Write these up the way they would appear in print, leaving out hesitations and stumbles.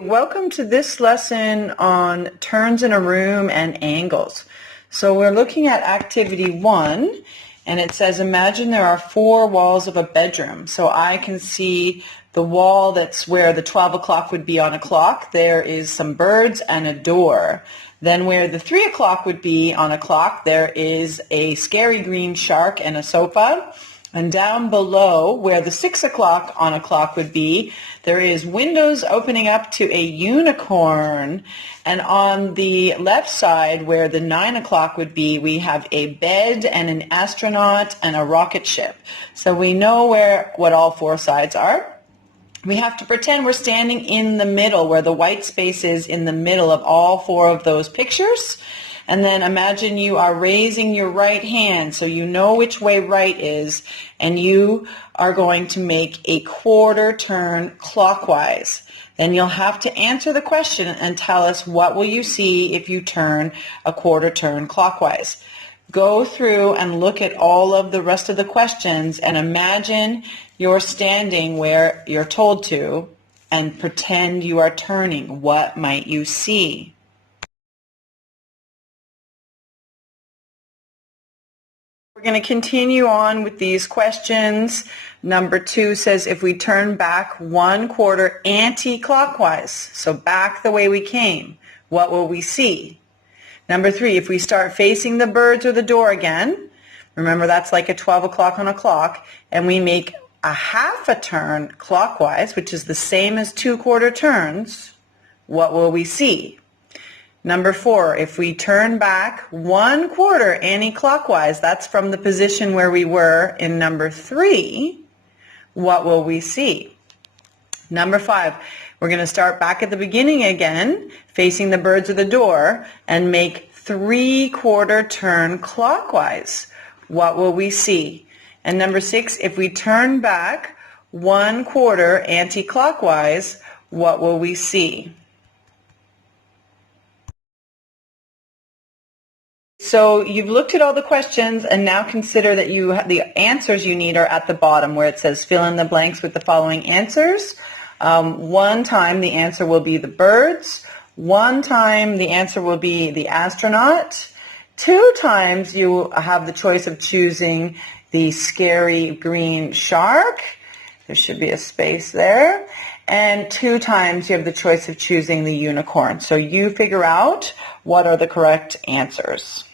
Welcome to this lesson on turns in a room and angles. So we're looking at activity 1, and it says imagine there are 4 walls of a bedroom. So I can see the wall that's where the 12 o'clock would be on a clock. There is some birds and a door. Then where the 3 o'clock would be on a clock, there is a scary green shark and a sofa. And down below, where the 6 o'clock on a clock would be, there is windows opening up to a unicorn. And on the left side, where the 9 o'clock would be, we have a bed and an astronaut and a rocket ship. So we know what all 4 sides are. We have to pretend we're standing in the middle, where the white space is in the middle of all 4 of those pictures. And then imagine you are raising your right hand so you know which way right is, and you are going to make a quarter turn clockwise. Then you'll have to answer the question and tell us what will you see if you turn a quarter turn clockwise. Go through and look at all of the rest of the questions and imagine you're standing where you're told to and pretend you are turning. What might you see? We're going to continue on with these questions. Number 2 says if we turn back 1 quarter anti-clockwise, so back the way we came, what will we see? Number 3, if we start facing the birds or the door again, remember that's like a 12 o'clock on a clock, and we make a half a turn clockwise, which is the same as 2 quarter turns, what will we see? Number 4, if we turn back 1 quarter anti-clockwise, that's from the position where we were in number 3, what will we see? Number 5, we're going to start back at the beginning again, facing the birds or the door, and make 3 quarter turn clockwise. What will we see? And number 6, if we turn back 1 quarter anti-clockwise, what will we see? So you've looked at all the questions, and now consider that the answers you need are at the bottom where it says fill in the blanks with the following answers. 1 time the answer will be the birds. 1 time the answer will be the astronaut. 2 times you have the choice of choosing the scary green shark. There should be a space there. And 2 times you have the choice of choosing the unicorn. So you figure out what are the correct answers.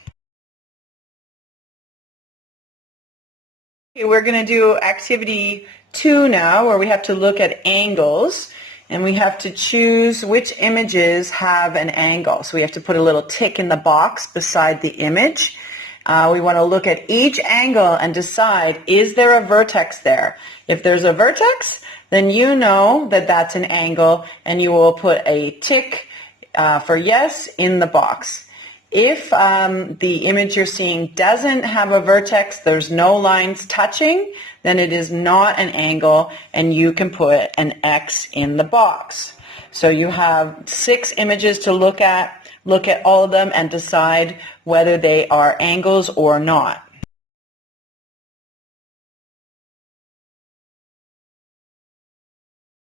Okay, we're going to do activity 2 now, where we have to look at angles, and we have to choose which images have an angle. So we have to put a little tick in the box beside the image. We want to look at each angle and decide, is there a vertex there? If there's a vertex, then you know that that's an angle, and you will put a tick for yes in the box. If the image you're seeing doesn't have a vertex, there's no lines touching, then it is not an angle, and you can put an X in the box. So you have 6 images to look at all of them and decide whether they are angles or not.